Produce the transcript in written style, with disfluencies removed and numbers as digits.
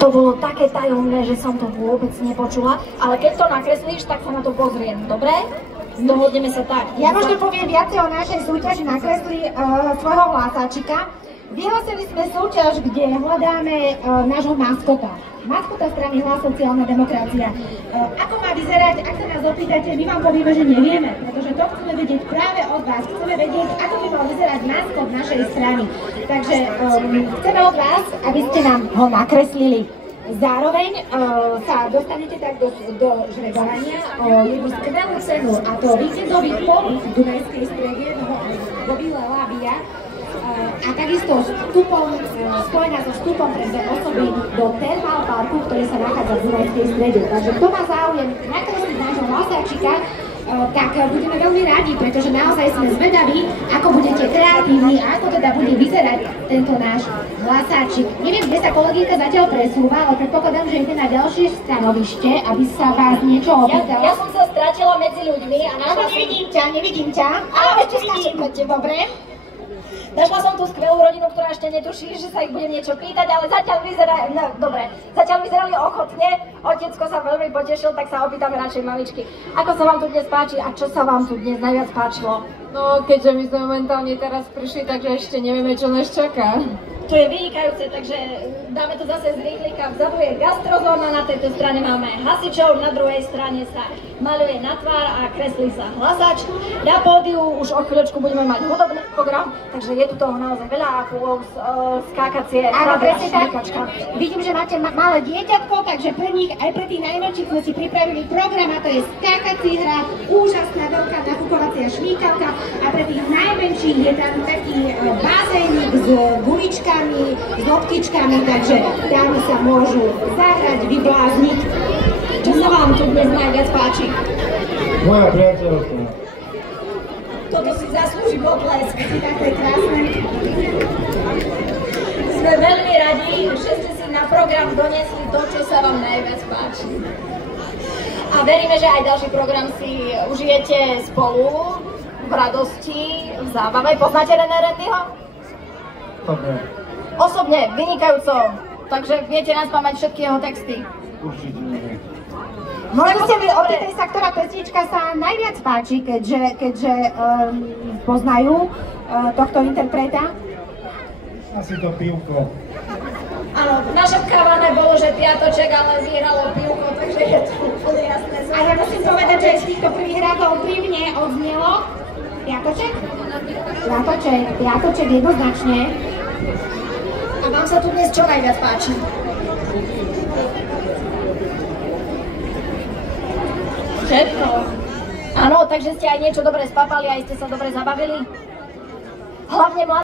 To bolo také tajomné, že som to vôbec nepočula, ale keď to nakreslíš, tak sa na to pozriem, dobre? Dohodneme sa tak. Ja možno poviem viacej o našej súťaži Nakresli svojho hlasáčika. Vyhlásili sme súťaž, kde hľadáme nášho maskota. Maskota strany Hlas sociálna demokracia. Ako má vyzerať, ak sa nás opýtate, my vám povieme, že nevieme, pretože to chceme vedieť práve od vás. Chceme vedieť, ako by mal vyzerať maskot našej strany. Takže chceme od vás, aby ste nám ho nakreslili. Zároveň sa dostanete tak do žrebovania o jednu skvelú cenu, a to víkendový pobyt v Dunajskej strede do Villa Labia a takisto spojená so vstupom pre osoby do Thermal Parku, ktorý sa nachádza v Dunajskej strede. Takže kto má záujem nakresliť nášho hlasáčika, tak budeme veľmi radi, pretože naozaj sme zvedaví, ako budete kreatívni a ako teda bude vyzerať tento náš hlasáčik. Neviem, kde sa kolegynka zatiaľ presúva, ale predpokladám, že ide na ďalšie stanovište, aby sa vás niečo opýtala. Ja som sa stratila medzi ľuďmi a našla nevidím ťa. Ale ešte skáčem na te, dobre? Našla som tú skvelú rodinu, ktorá ešte netuší, že sa ich budem niečo pýtať, ale zatiaľ vyzerali ochotne. Otecko sa veľmi potešil, tak sa opýtame radšej mamičky. Ako sa vám tu dnes páči a čo sa vám tu dnes najviac páčilo? No, keďže my sme momentálne teraz prišli, takže ešte nevieme, čo nás čaká. To je vynikajúce, takže dáme to zase z rýchlika. Vzadu je gastrozóna, na tejto strane máme hasičov, na druhej strane sa maľuje na tvár a kreslí sa hlasač. Na pódiu už o chvíľočku budeme mať hudobný program, takže je tu toho naozaj veľa a skákacie, šmykačka. Vidím, že máte malé dieťatko, takže pre nich, aj pre tých najmenších sme si pripravili program, a to je skákací hra, úžasná veľká nafúkovacia šmýkavka, a pre tých najmenších je tam taký bazénik s guličkami, s loptičkami, takže tam sa môžu zahrať, vyblázniť. Čo sa vám tu dnes najviac páči? Moja priateľka. Toto si zaslúži potlesk. Si také krásne. Sme veľmi radi, že ste si na program donesli to, čo sa vám najviac páči. A veríme, že aj ďalší program si užijete spolu, v radosti, v zábave. Poznáte René Randyho? Dobre. Osobne, vynikajúco. Takže viete naspávať všetky jeho texty. Určite nie. Možno ste mi opýtali sa, ktorá pesnička sa najviac páči, keďže poznajú tohto interpreta? Asi to pivko. Áno, našepkávané bolo, že piatoček, ale vyhralo pivko, takže je to úplne jasné. A ja musím povedať, že z týchto prvých radov pri mne odznelo piatoček? Piatoček jednoznačne. A vám sa tu dnes čo najviac páči? Všetko. Áno, takže ste aj niečo dobre spapali, aj ste sa dobre zabavili? Hlavne mladí.